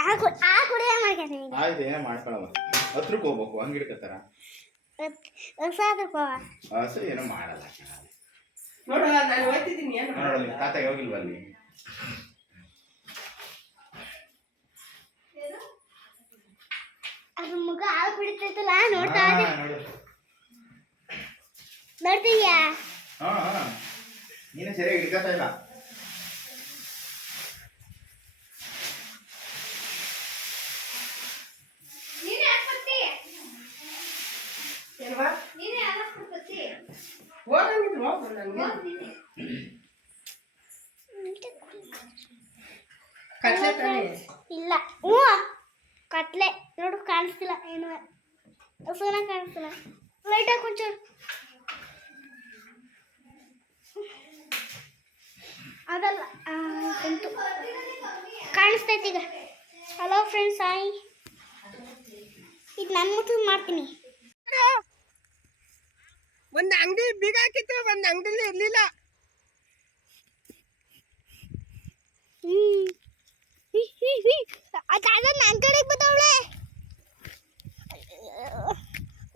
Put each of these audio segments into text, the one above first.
ಆ ಕುಡಿಯ ಮಾಡ್ಕೊಂತೀನಿ ಆಯ್ತು ಏನೋ ಮಾಡ್ಕೊಳವ ಹತ್ರಕ್ಕೆ ಹೋಗ್ಬೇಕು ಹಂಗೆ. ಹಿಡ್ಕತ್ತಾರ ಹೊಸ ಹಸು ಏನೋ ಮಾಡಲ್ಲ ನೋಡು ನಾನು ಓದ್ತಿದ್ದೀನಿ ಏನು ನೋಡು ತಾತ ಹೋಗಿಲ್ವ ಅಲ್ಲಿ. ಅದು ಮುಖ ಹಾಲು ಕುಡಿತೈತಲ್ಲ ನೋಡ್ತಾ ಇದೆ ಹಾ ಹಾ. ನೀನು ಸರಿಯಾಗಿ ಹಿಡ್ಕತ್ತಾ ಇಲ್ಲ ನೀನೇ ಹಾಕ್ಬರ್ತಿ ಹೋಗಂಗಿದ್ರು ಹೋಗು ನನಗೆ ಕಟ್ಲೆ ತಾನೇ ಇಲ್ಲ. ಹ್ಞೂ. ಕತ್ಲೆ ನೋಡು ಕಾಣಿಸ್ತಿಲ್ಲ. ಏನು? ಹಸುನ ಕಾಣಿಸ್ತಿಲ್ಲ. ಲೈಟಾಗಿ ಒಂಚೂರು. ಅದಲ್ಲ. ಬಂತು ಕಾಣಿಸ್ತೈತಿ ಈಗ. ಹಲೋ ಫ್ರೆಂಡ್ಸ್ ಹಾಯ್ ಇದು ನನ್ನ ಮುಟ್ಟಿಗೆ ಮಾಡ್ತೀನಿ. ಒಂದು ಅಂಗಡಿ ಬೀಗ ಹಾಕಿತ್ತು ಒಂದು ಅಂಗಡಿಲಿ ಇರ್ಲಿಲ್ಲ ಹ್ಮ್ ಹಿ, ಹಿ, ಹಿ. ಅದ್ ಅದ ನನ್ನ ಕಡೆಗೆ ಬಂದವಳೆ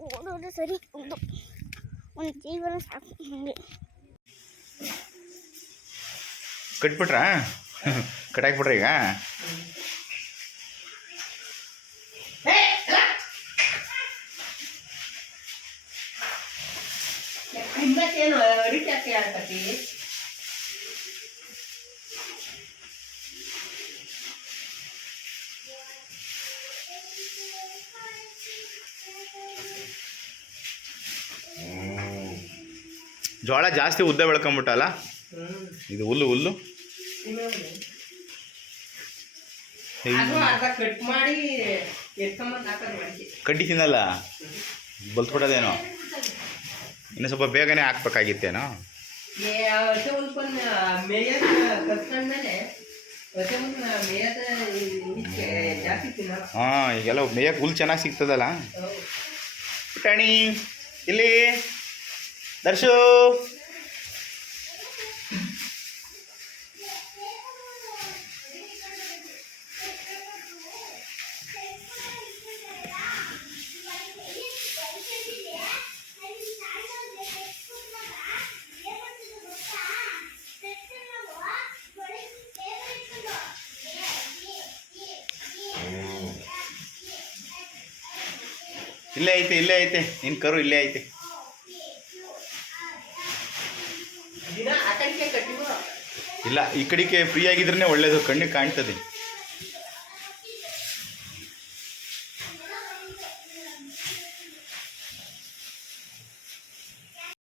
ಓಡೋದು ಸರಿ ಒಂದು ಒಂದು ಜೀವನ ಸಾಕು ಹಂಗೆ ಕಟ್ಬಿಟ್ರಾ ಕಟ್ಟಾಕ್ಬಿಟ್ರ ಈಗ ನಿಮ್ಮತ್ತೇನು ಅಡಿಕೆ ಹಾಕಿ ಜೋಳ ಜಾಸ್ತಿ ಉದ್ದ ಬೆಳ್ಕೊಂಬಿಟ್ಟಲ್ಲ? ಇದು ಹುಲ್ಲು ಹುಲ್ಲು? ಕಡ್ಡಿ ತಿನ್ನಲ್ಲ? ಬಲ್ತ್ಬಿಡೋದೇನೋ ಇನ್ನು ಸ್ವಲ್ಪ ಬೇಗನೆ ಹಾಕ್ಬೇಕಾಗಿತ್ತೇನೋ? ಹಾಂ ಈಗೆಲ್ಲ ಮೇಯಕ್ಕೆ ಹುಲ್ ಚೆನ್ನಾಗಿ ಸಿಗ್ತದಲ್ಲ? ಪುಟಾಣಿ ಇಲ್ಲಿ ದರ್ಶು. ಇಲ್ಲೇ ಐತೆ ಇಲ್ಲೇ ಐತೆ. ನಿನ್ ಕರು ಇಲ್ಲೇ ಐತೆ. ಇಲ್ಲ ಈ ಕಡೆಗೆ ಫ್ರೀ ಆಗಿದ್ರೆ ಒಳ್ಳೇದು ಕಣ್ಣಿಗೆ ಕಾಣ್ತದೆ.